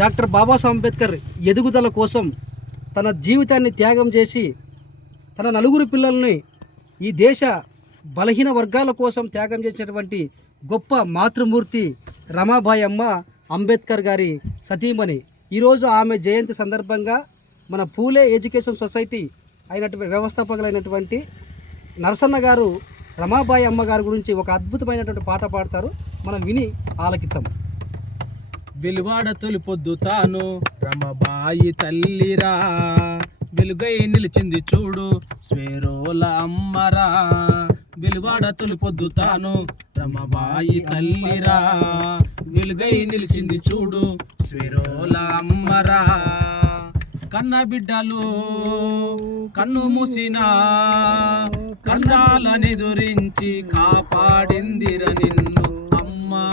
Doctor Babasaheb Ambedkar ఎదుగుదల కోసం తన జీవితాన్ని త్యాగం చేసి తన నలుగురు పిల్లల్ని ఈ దేశ బలహీన వర్గాల కోసం త్యాగం చేసినటువంటి గొప్ప మాతృమూర్తి రమాబాయి అమ్మ అంబేద్కర్ గారి సతీమణి. ఈరోజు ఆమె జయంతి సందర్భంగా మన పూలే ఎడ్యుకేషన్ సొసైటీ అయినటువంటి వ్యవస్థాపకులైనటువంటి నరసన్న గారు రమాబాయి అమ్మ గారి గురించి ఒక అద్భుతమైనటువంటి పాట పాడతారు. మనం విని ఆలకిద్దాం. వెలువాడ తొలి పొద్దు తాను రమబాయి తల్లిరా, వెలుగై నిలిచింది చూడు స్వేరోల అమ్మరా. వెలువాడ తొలి పొద్దు తాను రమబాయి తల్లిరా, వెలుగై నిలిచింది చూడు స్వేరోల అమ్మరా. కన్న బిడ్డలు కన్ను మూసినా కష్టాలనెదురించి కాపాడిందిర నిన్ను అమ్మా.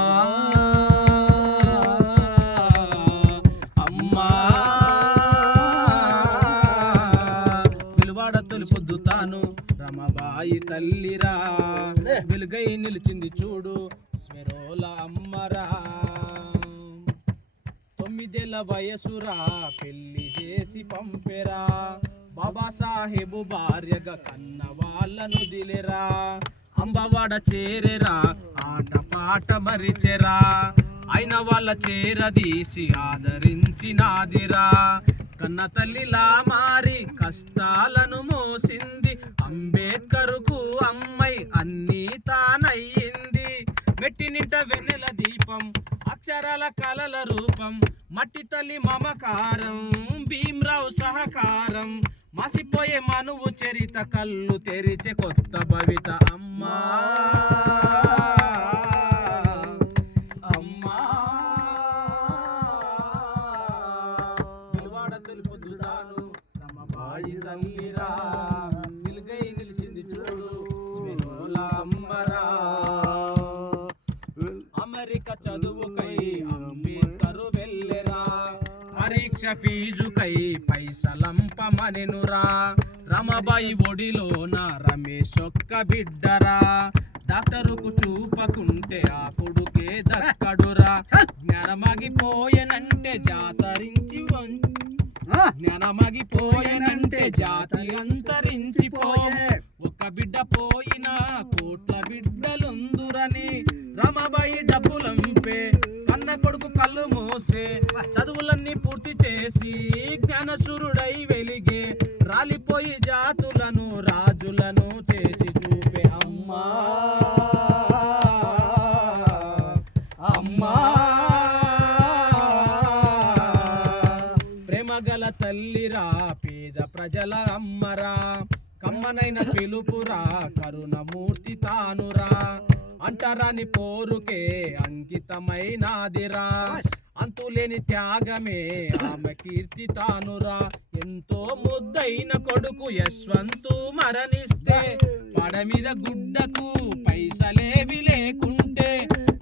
అమ్మా వెలువాడ తొలి పొద్దు తాను రమబాయి తల్లిరా, వెలుగై నిలిచింది చూడు స్మెరోల అమ్మరా. 9 వయసురా పెళ్లి చేసి పంపెరా, బాబాసాహెబు భార్యగా కన్న వాళ్ళను దిలేరా. అంబవాడ చేరెరా ఆట పాట మరిచెరా, అయిన వాళ్ళ చేరదీసి ఆదరించినాదిరా. కన్న తల్లిలా మారి కష్టాలను మోసింది, అంబేద్కరుకు అమ్మై అన్నీ తానయ్యింది. మెట్టినింట వెన్నెల దీపం అక్షరాల కలల రూపం, మట్టి తల్లి మమకారం భీమ్రావు సహకారం. మాసిపోయే మనువు చరిత కళ్ళు తెరిచే కొత్త భవిత అమ్మా. అమ్మా వెలువాడ తొలి పొద్దు తాను రమబాయి తల్లిరా, వెలుగై నిలిచింది చూడు స్వేరోల అమ్మరా. అమెరికా చదువుకై అంబేద్కరు వెళ్ళెరా, పరీక్ష ఫీజుకై పైసలంపమనెనురా. రమబాయి ఒడిలోన రమేష్ ఒక్క బిడ్డరా, డాక్టరుకు చూపకుంటే ఆ కొడుకే దక్కడురా. జ్ఞానమగిపోయనంటే జాతరించి జ్ఞానమగిపోయనంటే జాతి అంతరించిపోయే. ఒక బిడ్డ పోయినా కోట్ల బిడ్డలుందురని రమబాయి డబ్బులంపే కన్న కొడుకు కళ్ళు మోసే. చదువులన్నీ పూర్తి చేసి జ్ఞానసురుడై వెలిగే, రాలిపోయి జాతులను రాజులను చేసి చూపే అమ్మా. అమ్మా ప్రేమగల తల్లిరా పేద ప్రజల అమ్మరా, కమ్మనైన పిలుపురా కరుణమూర్తి తానురా. అంటరాని పోరుకే అంకితమైనాదిరా, అంతులేని త్యాగమే ఆమె కీర్తి తానురా. ఎంతో ముద్దైన కొడుకు యశ్వంతు మరణిస్తే, పడ మీద గుడ్డకు పైసలేవి లేకుంటే,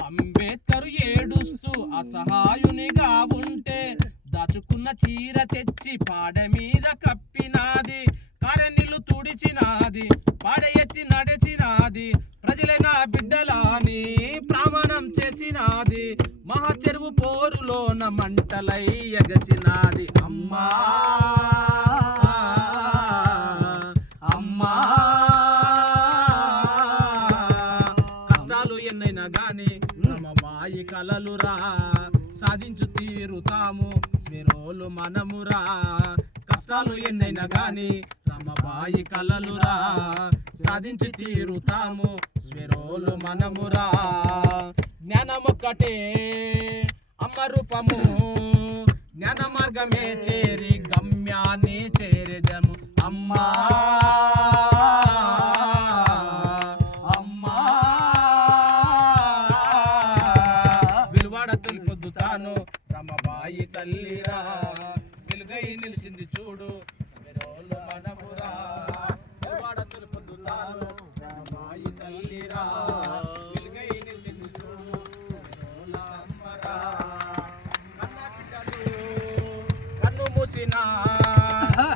అంబేద్కరు ఏడుస్తూ అసహాయునిగా ఉంటే, దాచుకున్న చీర తెచ్చి పాడ మీద కప్పినాది. కారణిలు తుడిచినాది, పాడ ఎత్తి నడిచినాది. ప్రజలే నా బిడ్డలాని ప్రమాణం చేసినాది, మహాచెరువు పోరులోన మంటలై ఎగసినాది అమ్మా. అమ్మా కష్టాలు ఎన్నైనా గాని రమబాయి కలలురా, సాధించు తీరుతాము స్వేరోలు మనమురా. కష్టాలు ఎన్నైనా గాని రమబాయి కలలురా, సాధించి తీరుతాము స్వేరోలు మనమురా. జ్ఞానమొక్కటే అమ్మ రూపము, జ్ఞాన మార్గమే చేరి గమ్యాన్ని చేరేదము అమ్మా. అమ్మా వెలువాడ తొలి పొద్దు తాను రమబాయి తల్లిరా, వెలుగై నిలిచింది చూడు స్వేరోలు మనమురా. వెలువాడ తొలి పొద్దు తాను రమబాయి తల్లిరా, వెలుగై నిలిచింది చూడు స్వేరోల అమ్మరా. కన్న బిడ్డలు కన్ను మూసిన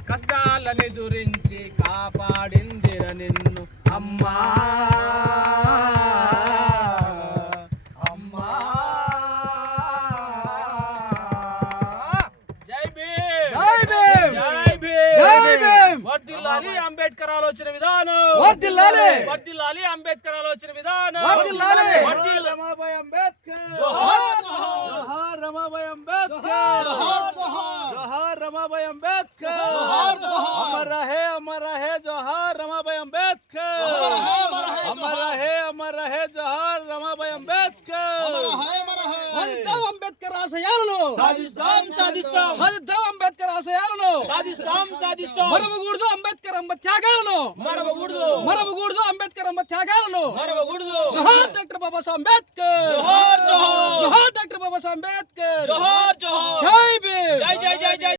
కష్టాలనెదురించి కాపాడిందిర నిన్ను అమ్మా. అమ్మా వర్ధిల్లాలి అంబేద్కర్ ఆలోచన విధానం, వర్ధిల్లాలి వర్ధిల్లాలి అంబేద్కర్ ఆలోచన విధానం, వర్ధిల్లాలి రమాబాయి అంబేద్కర్, जोहार रमाबाई अंबेडकर, जोहार रमाबाई अंबेडकर, अमर रहे जोहार रमाबाई अंबेडकर, अमर रहे जोहार रमाबाई अंबेडकर, సాధిద్దాం అంబేద్కర్ ఆశయాలను, సాధిస్తాం సాధిస్తాం సాధిద్దాం అంబేద్కర్ ఆశయాలను, సాధిస్తాం మరవకూడదు అంబేద్కర్ అమ్మ త్యాగాలను, మరవకూడదు అంబేద్కర్ అమ్మ త్యాగాలను. జోహార్ డాక్టర్ బాబాసాహెబ్ అంబేద్కర్, జోహార్ జోహార్ జోహార్ డాక్టర్ బాబాసాహెబ్ అంబేద్కర్, జోహార్ జోహార్ జై భీమ్. జై జై జై జై